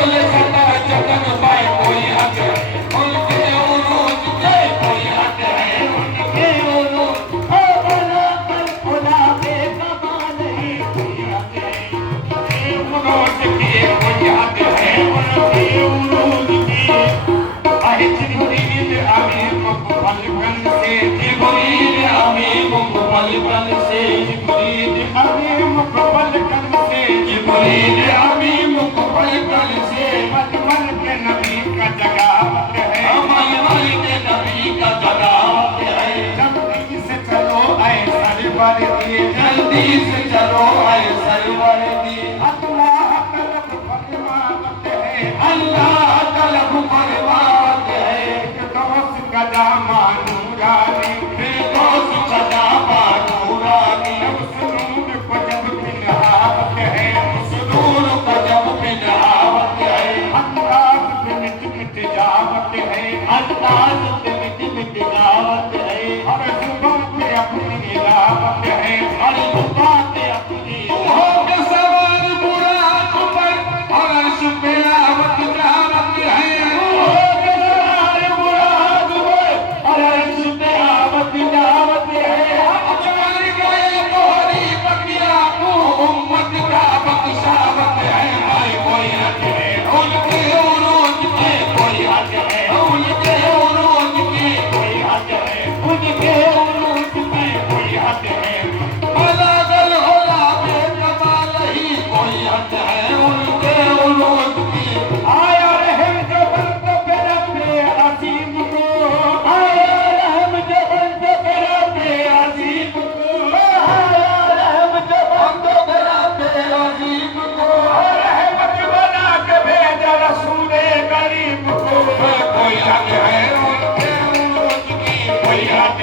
बोले सदा जगन पाए कोई हक बुलंदी से चलो आए सरवर दी। अल्लाह तलब फरमावत है, अल्लाह तलब फरमावत है, दोस्त का दामा नूरानी, दोस्त का दामा नूरानी। उस नूर को जब मिलावत है, उस नूर को जब मिलावत है, अंदाज पे मिट मिट जावत है, अंदाज पे मिट मिट जावत है, और जुबां पे अपनी इलावत है, और जुबां पे अपनी हो के सवार बुराक पर और अर्श पे आवत जावत है। हो के सवार बुराक पर और अर्श पे आवत जावत है। कर गए तोहरी बकिया को उम्मत का बख्शावत है। हाय कोई हक है उनके उरूज पे, कोई हक है उनके उरूज पे, कोई हक है उनके उरूज पे, कोई हक है। अलग होला बेकमाल ही, कोई हक है उनके उरूज पे। आया रहम जो बंद पे रब्बे अजीम को, आया रहम जो बंद पे रब्बे अजीम को, आया रहम जो बंद पे रब्बे अजीम को, रहमत बना के भेजा रसूले करीम को। कोई हक है उनके उरूज की, कोई हक